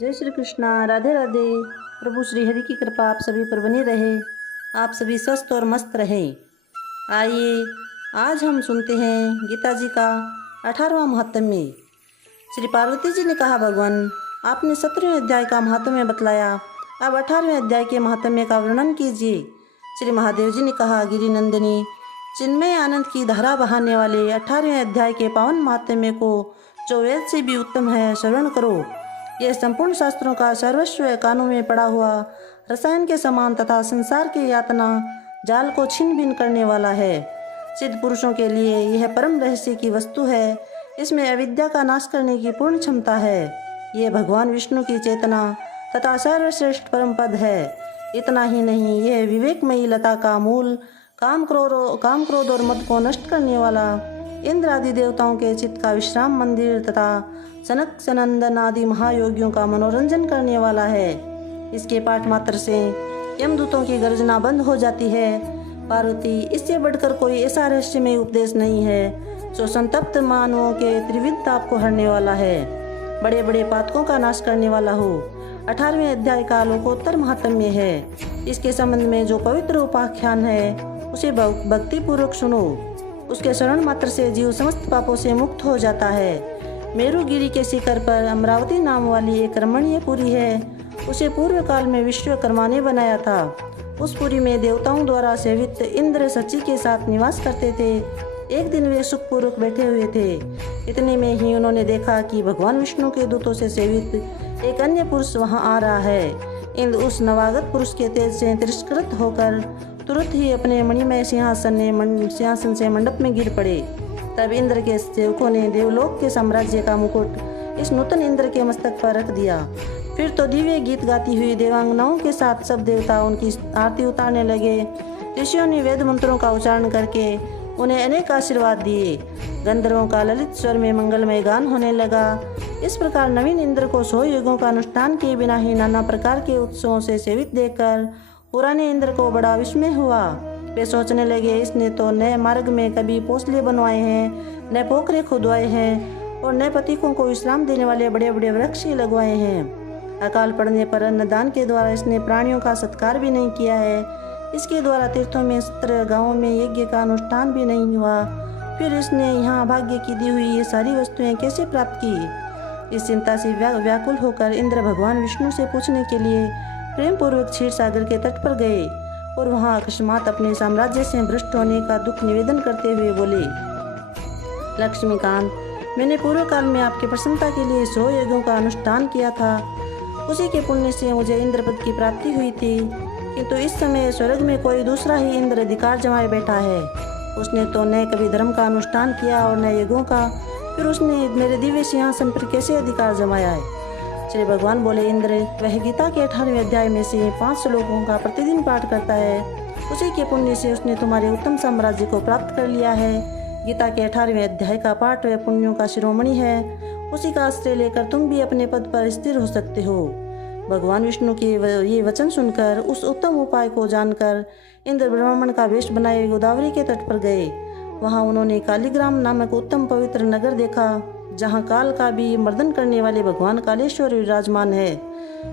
जय श्री कृष्णा। राधे राधे। प्रभु श्री हरि की कृपा आप सभी पर बनी रहे, आप सभी स्वस्थ और मस्त रहें। आइए आज हम सुनते हैं गीता जी का 18वां महात्म्य। श्री पार्वती जी ने कहा, भगवान आपने 17वें अध्याय का महात्म्य बतलाया, अब 18वें अध्याय के महात्म्य का वर्णन कीजिए। श्री महादेव जी ने कहा, गिरि नंदिनी चिन्मय आनंद की धारा बहाने वाले 18वें अध्याय के पावन महात्म्य को जो वेद से भी उत्तम है, श्रवण करो। यह संपूर्ण शास्त्रों का सर्वस्व कानों में पड़ा हुआ रसायन के समान तथा संसार के यातना जाल को छीन भिन करने वाला है। सिद्ध पुरुषों के लिए यह परम रहस्य की वस्तु है। इसमें अविद्या का नाश करने की पूर्ण क्षमता है। यह भगवान विष्णु की चेतना तथा सर्वश्रेष्ठ परम पद है। इतना ही नहीं, यह विवेकमयी लता का मूल, काम क्रोध और मद को नष्ट करने वाला, इंद्र आदि देवताओं के चित्त का विश्राम मंदिर तथा सनक सनंदन आदि महायोगियों का मनोरंजन करने वाला है। इसके पाठ मात्र से यमदूतों की गर्जना बंद हो जाती है। पार्वती, इससे बढ़कर कोई ऐसा रहस्यमय उपदेश नहीं है जो संतप्त मानवों के त्रिविध ताप को हरने वाला है, बड़े बड़े पातकों का नाश करने वाला हो। 18वें अध्याय का लोकोत्तर महात्म्य है। इसके संबंध में जो पवित्र उपाख्यान है उसे भक्ति पूर्वक सुनो। उसके शरण मात्र से जीव समस्त पापों से मुक्त हो जाता है। मेरुगिरी के शिखर पर अमरावती नाम वाली एक रमणीय पुरी है। उसे पूर्व काल में विश्वकर्मा ने बनाया था। उस पुरी में देवताओं द्वारा सेवित इंद्र सची के साथ निवास करते थे। एक दिन वे सुखपूर्वक बैठे हुए थे। इतने में ही उन्होंने देखा कि भगवान विष्णु के दूतों से सेवित एक अन्य पुरुष वहां आ रहा है। इंद्र उस नवागत पुरुष के तेज से तिरस्कृत होकर तुरंत ही अपने मणिमय सिंहासन से मंडप में गिर पड़े। तब इंद्र के सेवकों ने देवलोक के साम्राज्य का मुकुट इस नूतन इंद्र के मस्तक पर रख दिया। फिर तो दिव्य गीत गाती हुई देवांगनाओं के साथ सब देवता उनकी आरती उतारने लगे। ऋषियों ने वेद मंत्रों का उच्चारण करके उन्हें अनेक आशीर्वाद दिए। गंधर्वों का ललित स्वर में मंगलमय गान होने लगा। इस प्रकार नवीन इंद्र को 100 युगों का अनुष्ठान किए बिना ही नाना प्रकार के उत्सवों से सेवित देखकर पुराने इंद्र को बड़ा विस्मय हुआ। वे सोचने लगे, इसने तो नए मार्ग में कभी पोसले बनवाए हैं, नए पोखरे खुदवाए हैं और नए पथिकों को विश्राम देने वाले बड़े बड़े वृक्ष ही लगवाए हैं। अकाल पड़ने पर अन्नदान के द्वारा इसने प्राणियों का सत्कार भी नहीं किया है। इसके द्वारा तीर्थों में, सत्र गाँवों में यज्ञ का अनुष्ठान भी नहीं हुआ। फिर इसने यहाँ भाग्य की दी हुई ये सारी वस्तुएं कैसे प्राप्त की? इस चिंता से व्याकुल होकर इंद्र भगवान विष्णु से पूछने के लिए प्रेम पूर्वक क्षीर सागर के तट पर गए और वहां अकस्मात अपने साम्राज्य से भ्रष्ट होने का दुख निवेदन करते हुए बोले, लक्ष्मीकांत, मैंने पूर्व काल में आपकी प्रसन्नता के लिए 100 यज्ञों का अनुष्ठान किया था। उसी के पुण्य से मुझे इंद्र पद की प्राप्ति हुई थी। किंतु इस समय स्वर्ग में कोई दूसरा ही इंद्र अधिकार जमाए बैठा है। उसने तो न कभी धर्म का अनुष्ठान किया और न यज्ञों का, फिर उसने मेरे दिव्य सिंहासन पर कैसे अधिकार जमाया है? श्री भगवान बोले, इंद्र, वह गीता के 18वें अध्याय में से 5 श्लोकों का प्रतिदिन पाठ करता है। उसी के पुण्य से उसने तुम्हारे उत्तम साम्राज्य को प्राप्त कर लिया है। गीता के 18वें अध्याय का पाठ वह पुण्यों का शिरोमणि है। उसी का आश्रय लेकर तुम भी अपने पद पर स्थिर हो सकते हो। भगवान विष्णु के ये वचन सुनकर, उस उत्तम उपाय को जानकर इंद्र ब्राह्मण का वेश बनाए गोदावरी के तट पर गए। वहाँ उन्होंने कालीग्राम नामक उत्तम पवित्र नगर देखा, जहाँ काल का भी मर्दन करने वाले भगवान कालेश्वर विराजमान है।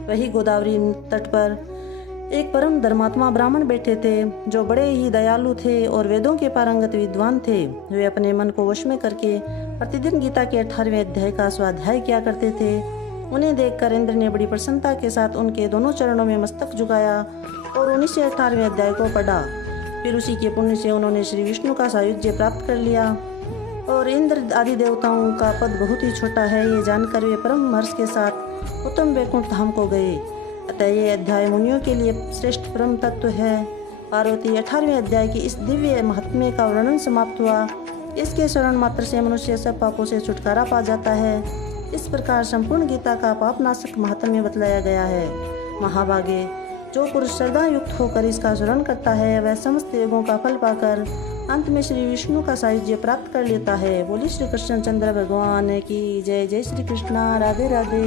वही गोदावरी तट पर एक परम धर्मात्मा ब्राह्मण बैठे थे, जो बड़े ही दयालु थे और वेदों के पारंगत विद्वान थे। वे अपने मन को वश में करके प्रतिदिन गीता के 18वें अध्याय का स्वाध्याय किया करते थे। उन्हें देखकर इंद्र ने बड़ी प्रसन्नता के साथ उनके दोनों चरणों में मस्तक झुकाया और उन्हीं से 18वें अध्याय को पढ़ा। फिर उसी के पुण्य से उन्होंने श्री विष्णु का सायुज्य प्राप्त कर लिया और इंद्र आदि देवताओं का पद बहुत ही छोटा है, ये जानकर वे परम हर्ष के साथ उत्तम वैकुंठ धाम को गए। अतः ये अध्याय मुनियों के लिए श्रेष्ठ परम तत्व है। पार्वती, 18वें अध्याय की इस दिव्य महात्म्य का वर्णन समाप्त हुआ। इसके शरण मात्र से मनुष्य सब पापों से छुटकारा पा जाता है। इस प्रकार संपूर्ण गीता का पापनाशक महात्म्य बतलाया गया है। महाभागे, जो पुरुष श्रद्धा युक्त होकर इसका स्मरण करता है, वह समस्त योगों का फल पाकर अंत में श्री विष्णु का सायुज्य प्राप्त कर लेता है। बोली श्री कृष्ण चंद्र भगवान की जय। जय श्री कृष्णा। राधे राधे।